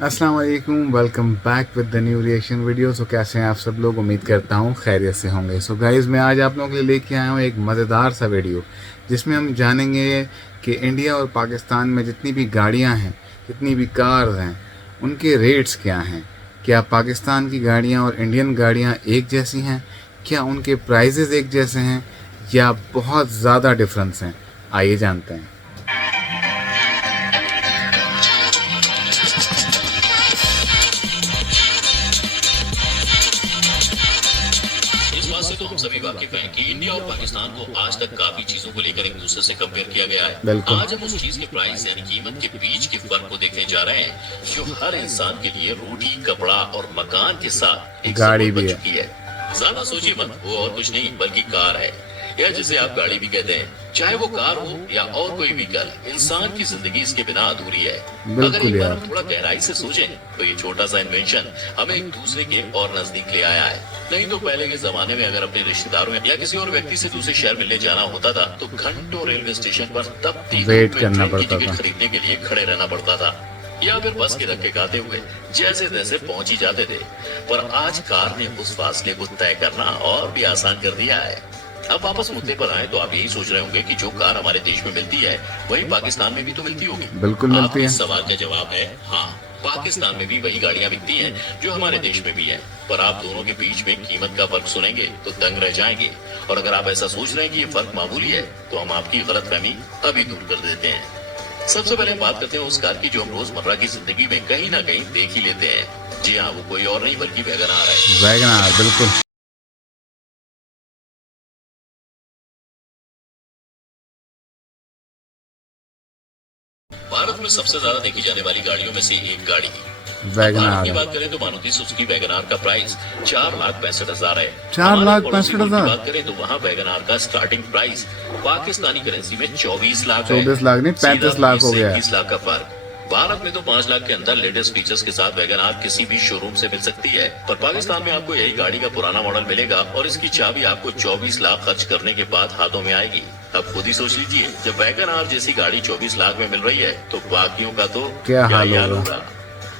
अस्सलाम वालेकुम, welcome back with the new reaction video. So कैसे हैं आप सब लोग? उम्मीद करता हूँ खैरियत से होंगे। सो गाइज़, मैं आज आप लोगों के लिए लेके आया हूँ एक मज़ेदार सा वीडियो जिसमें हम जानेंगे कि इंडिया और पाकिस्तान में जितनी भी गाड़ियाँ हैं, जितनी भी कार्स हैं, उनके रेट्स क्या हैं। क्या पाकिस्तान की गाड़ियाँ और इंडियन गाड़ियाँ एक जैसी हैं? क्या उनके प्राइजेज़ एक जैसे हैं या बहुत ज़्यादा डिफरेंस हैं? आइए जानते हैं। इस बात से तो हम सभी वाकिफ हैं कि इंडिया और पाकिस्तान को आज तक काफी चीजों को लेकर एक दूसरे से कंपेयर किया गया है। बिल्कुल। आज हम उस चीज के प्राइस यानी कीमत के बीच के फर्क को देखने जा रहे हैं जो हर इंसान के लिए रोटी, कपड़ा और मकान के साथ एक गाड़ी सपोर्ट भी बन है। चुकी है। ज्यादा सोचिए मत, वो और कुछ नहीं बल्कि कार है, या जिसे आप गाड़ी भी कहते हैं। चाहे वो कार हो या और कोई व्हीकल, इंसान की जिंदगी इसके बिना अधूरी है। अगर बिल्कुल एक बार यार। हम थोड़ा गहराई से सोचें तो ये छोटा सा इन्वेंशन हमें एक दूसरे के और नजदीक ले आया है। नहीं तो पहले के जमाने में अगर अपने रिश्तेदारों या किसी और व्यक्ति से दूसरे शहर मिलने जाना होता था तो घंटों रेलवे स्टेशन पर तपती वेट धूप में करना ट्रेन की पड़ता टिकट था। खरीदने के लिए खड़े रहना पड़ता था, या फिर बस के धक्के खाते हुए जैसे तैसे पहुंच ही जाते थे। पर आज कार ने उस फासले को तय करना और भी आसान कर दिया है। अब वापस मुद्दे पर आए तो आप यही सोच रहे होंगे कि जो कार हमारे देश में मिलती है वही पाकिस्तान में भी तो मिलती होगी। बिल्कुल मिलती आपके है। इस सवाल का जवाब है हाँ, पाकिस्तान में भी वही गाड़ियां बिकती हैं जो हमारे देश में भी है। पर आप दोनों के बीच में कीमत का फर्क सुनेंगे तो दंग रह जाएंगे। और अगर आप ऐसा सोच रहे हैं कि ये फर्क मामूली है तो हम आपकी गलतफहमी अभी दूर कर देते हैं। सबसे पहले बात करते हैं उस कार की जो हम रोजमर्रा की जिंदगी में कहीं ना कहीं देख ही लेते हैं। जी हाँ, वो कोई और नहीं बल्कि वैगन आर है। वैगन आर, बिल्कुल। भारत में सबसे ज्यादा देखी जाने वाली गाड़ियों में से एक गाड़ी। वैगन भारत आर की है। बात करें तो मारुति सुजुकी वैगन आर का प्राइस 4,65,000 है। 4,65,000। की बात करें तो वहाँ वैगन आर का स्टार्टिंग प्राइस पाकिस्तानी करेंसी में 24 लाख है। 24 लाख नहीं, 35 लाख हो गया है। 21 लाख का फर्क। भारत में तो 5 लाख के अंदर लेटेस्ट फीचर्स के साथ वैगन आर किसी भी शोरूम से मिल सकती है, पर पाकिस्तान में आपको यही गाड़ी का पुराना मॉडल मिलेगा और इसकी चाबी आपको 24 लाख खर्च करने के बाद हाथों में आएगी। अब खुद ही सोच लीजिए, जब वैगन आर जैसी गाड़ी 24 लाख में मिल रही है तो बाकियों का तो क्या हाल ही हाल होगा।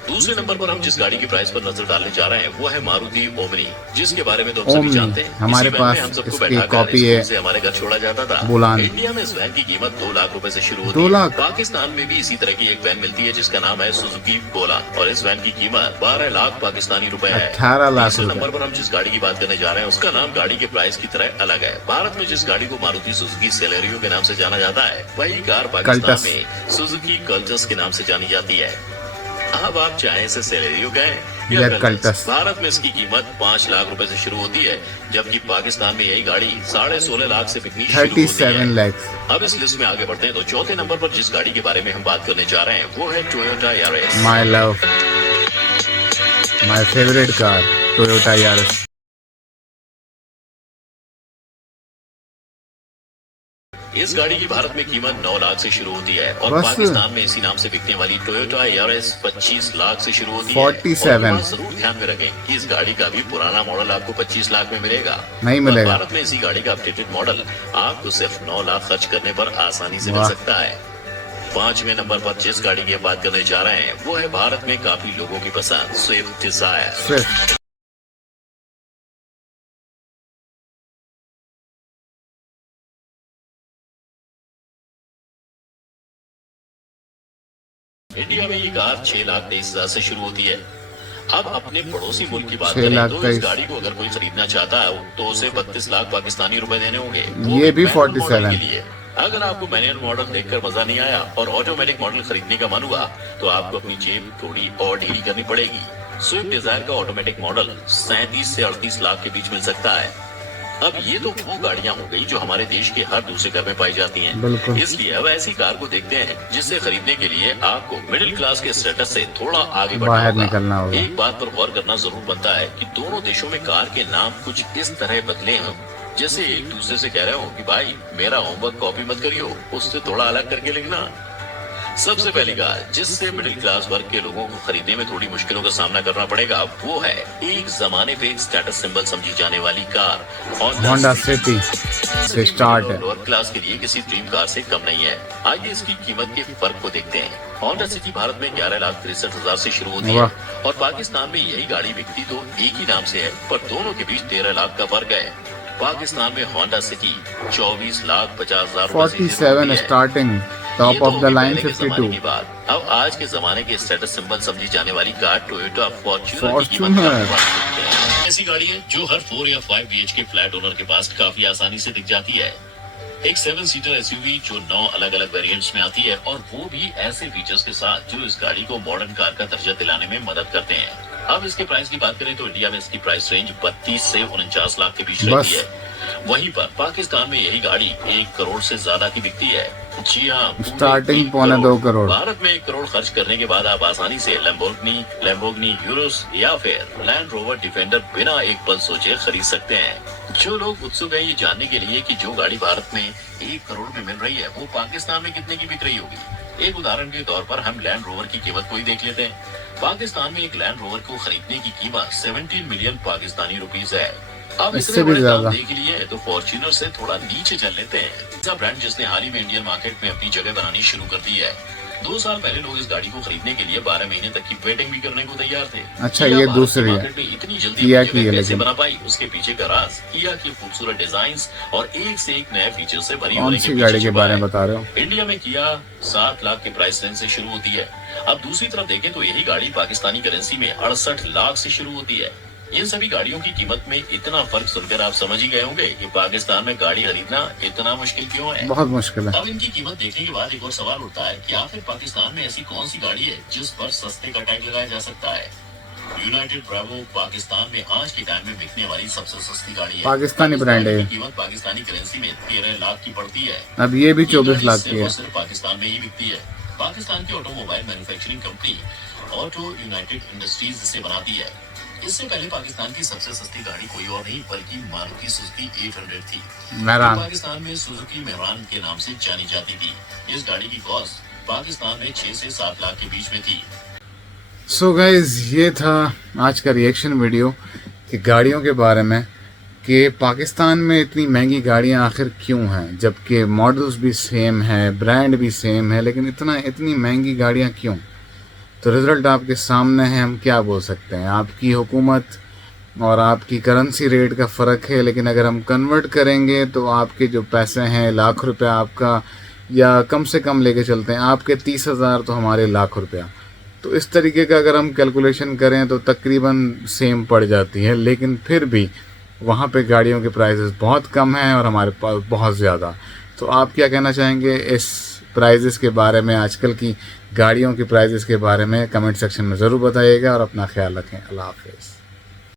दूसरे नंबर पर हम जिस गाड़ी की प्राइस पर नजर डालने जा रहे हैं वो है मारुति ओमनी, जिसके बारे में तो हम सभी ओमनी, जानते हैं। हमारे इसी वैन पास में हम सबको इसकी बैठाकर कॉपी है। स्कूल से हमारे घर छोड़ा जाता था। बुलान। इंडिया में इस वैन की कीमत 2 लाख रुपए से शुरू होती 2 है। लाख। पाकिस्तान में भी इसी तरह की एक वैन मिलती है जिसका नाम है सुजुकी बोला, और इस वैन की कीमत 12 लाख पाकिस्तानी रुपए है। 18 लाख तीसरे रुपए। नंबर पर हम जिस गाड़ी की बात करने जा रहे हैं उसका नाम गाड़ी के प्राइस की तरह अलग है। भारत में जिस गाड़ी को मारुति सुजुकी सेलेरियो के नाम से जाना जाता है वही कार पाकिस्तान कल्टस। में सुजुकी कल्टस के नाम से जानी जाती है। अब आप चाहे इसे सेलेरियो कहें या या कल्टस। कल्टस। भारत में इसकी कीमत 5 लाख रुपए से शुरू होती है, जबकि पाकिस्तान में यही गाड़ी 16.5 लाख से बिकनी शुरू होती 37 है। लाख। अब इस लिस्ट में आगे बढ़ते हैं तो चौथे नंबर पर जिस गाड़ी के बारे में हम बात करने जा रहे हैं वो है Toyota Yaris. My love, my favourite car Toyota Yaris. इस गाड़ी की भारत में कीमत 9 लाख से शुरू होती है और बस। पाकिस्तान में इसी नाम से बिकने वाली टोयोटा यारिस 25 लाख से शुरू होती है। 47। और ये बात जरूर ध्यान में रखें कि इस गाड़ी का भी पुराना मॉडल आपको 25 लाख में मिलेगा। नहीं पर मिलेगा। भारत में इसी गाड़ी का अपडेटेड मॉडल आपको सिर्फ 9 लाख खर्च करने पर आसानी से मिल वाह। सकता है। 5वें नंबर पर जिस गाड़ी की बात करने जा रहे हैं वो है भारत में काफी लोगों की पसंद स्विफ्ट डिजायर। स्विफ्ट। इंडिया में ये कार 6,23,000 से शुरू होती है। अब अपने पड़ोसी मुल्क की बात 6 करें लाख तो का इस इस- गाड़ी को अगर कोई खरीदना चाहता है तो उसे 32 लाख पाकिस्तानी रुपए देने होंगे। ये भी मैनुअल 47। मॉडल के लिए। अगर आपको मैनुअल मॉडल देखकर मजा नहीं आया और ऑटोमेटिक मॉडल खरीदने का मन हुआ तो आपको अपनी जेब थोड़ी और ढीली करनी पड़ेगी। स्विफ्ट डिजायर का ऑटोमेटिक मॉडल 37 से 38 लाख के बीच मिल सकता है। अब ये तो वो गाड़ियां हो गई जो हमारे देश के हर दूसरे घर में पाई जाती हैं। बिल्कुल। इसलिए अब ऐसी कार को देखते हैं जिसे खरीदने के लिए आपको मिडिल क्लास के स्टेटस से थोड़ा आगे बढ़ना बाहर होगा। निकलना होगा। एक बात पर गौर करना जरूर बनता है कि दोनों देशों में कार के नाम कुछ इस तरह बदले हैं जैसे एक दूसरे से कह रहे हो कि भाई मेरा होमवर्क कॉपी मत करियो, उससे थोड़ा अलग करके लिखना। सबसे पहली कार जिससे मिडिल क्लास वर्ग के लोगों को खरीदने में थोड़ी मुश्किलों का सामना करना पड़ेगा वो है एक जमाने पे एक स्टेटस सिंबल समझी जाने वाली कार होंडा सिटी से स्टार्ट है। लोअर क्लास के लिए किसी ड्रीम कार से कम नहीं है। आइए इसकी कीमत के फर्क को देखते हैं। होंडा सिटी भारत में 11,63,000 से शुरू होती है और पाकिस्तान में यही गाड़ी बिकती तो एक ही नाम से है, पर दोनों के बीच 13 लाख का फर्क है। पाकिस्तान में Honda city 24,50,000 47 starting, top of the line 52। अब आज के जमाने के स्टेटस सिंबल समझी जाने वाली कार टोयोटा फॉर्च्यूनर की कीमत ऐसी गाड़ी है जो हर 4 या 5 BHK फ्लैट ओनर के पास काफी आसानी से दिख जाती है। एक 7 सीटर SUV जो 9 अलग अलग वेरिएंट्स में आती है और वो भी ऐसे फीचर्स के साथ जो इस गाड़ी को मॉडर्न कार का दर्जा दिलाने में मदद करते हैं। अब इसके प्राइस की बात करें तो इंडिया में इसकी प्राइस रेंज 32 से 49 लाख के बीच रहती है। वहीं पर पाकिस्तान में यही गाड़ी 1 करोड़ से ज्यादा की बिकती है। जी हाँ, स्टार्टिंग 1.25 करोड़। भारत में 1 करोड़ खर्च करने के बाद आप आसानी से लैम्बोर्गिनी यूरोस या फिर लैंड रोवर डिफेंडर बिना एक पल सोचे खरीद सकते हैं। जो लोग उत्सुक हैं ये जानने के लिए कि जो गाड़ी भारत में 1 करोड़ में मिल रही है वो पाकिस्तान में कितने की बिक रही होगी। एक उदाहरण के तौर पर हम लैंड रोवर की कीमत को ही देख लेते हैं। पाकिस्तान में एक लैंड रोवर को खरीदने की कीमत 17 मिलियन पाकिस्तानी रुपीस है। अब इससे भी ज्यादा देख लिए तो फॉर्च्यूनर से थोड़ा नीचे चल लेते हैं। ऐसा ब्रांड जिसने हाल ही में इंडियन मार्केट में अपनी जगह बनानी शुरू कर दी है। 2 साल पहले लोग इस गाड़ी को खरीदने के लिए 12 महीने तक की वेटिंग भी करने को तैयार थे। अच्छा, ये दूसरी है। इतनी जल्दी किया की है, कैसे बना पाई उसके पीछे का राज किया की खूबसूरत डिजाइन और एक से एक नए फीचर से भरी कौन सी गाड़ी के बारे में बता रहे हो? इंडिया में किया 7 लाख के प्राइस रेंज से शुरू होती है। अब दूसरी तरफ देखें तो यही गाड़ी पाकिस्तानी करेंसी में 68 लाख से शुरू होती है। इन सभी गाड़ियों की कीमत में इतना फर्क सुनकर आप समझ ही गए होंगे कि पाकिस्तान में गाड़ी खरीदना इतना मुश्किल क्यों है। बहुत मुश्किल है। अब इनकी कीमत देखने के बाद एक और सवाल उठता है कि आखिर पाकिस्तान में ऐसी कौन सी गाड़ी है जिस पर सस्ते का टैग लगाया जा सकता है। यूनाइटेड ब्रावो पाकिस्तान में आज के टाइम में बिकने वाली सबसे सस्ती गाड़ी है। पाकिस्तानी ब्रांड है। कीमत पाकिस्तानी करेंसी में 13 लाख की पड़ती है। अब ये भी 24 लाख की है। सिर्फ पाकिस्तान में ही बिकती है। पाकिस्तान की automobile manufacturing company auto United industries इसे बनाती है। इससे पहले पाकिस्तान की सबसे सस्ती गाड़ी कोई और नहीं बल्कि मारुति सुजुकी 800 थी। पाकिस्तान में सुजुकी मेहरान के नाम से जानी जाती थी। इस गाड़ी की कॉस्ट पाकिस्तान में 6 से 7 लाख के बीच में थी। सो गाइज, ये था आज का रिएक्शन वीडियो कि गाड़ियों के बारे में कि पाकिस्तान में इतनी महंगी गाड़ियां आखिर क्यों हैं, जबकि मॉडल्स भी सेम है, ब्रांड भी सेम है, लेकिन इतनी महंगी गाड़ियां क्यों? तो रिज़ल्ट आपके सामने है। हम क्या बोल सकते हैं, आपकी हुकूमत और आपकी करेंसी रेट का फ़र्क है, लेकिन अगर हम कन्वर्ट करेंगे तो आपके जो पैसे हैं लाख रुपया आपका, या कम से कम लेके चलते हैं आपके 30,000 तो हमारे लाख रुपया। तो इस तरीके का अगर हम कैलकुलेशन करें तो तकरीबन सेम पड़ जाती है, लेकिन फिर भी वहाँ पे गाड़ियों के प्राइसेस बहुत कम हैं और हमारे पास बहुत ज़्यादा। तो आप क्या कहना चाहेंगे इस प्राइजेस के बारे में, आजकल की गाड़ियों की प्राइजेस के बारे में? कमेंट सेक्शन में ज़रूर बताइएगा और अपना ख्याल रखें। अल्लाह हाफ़िज़।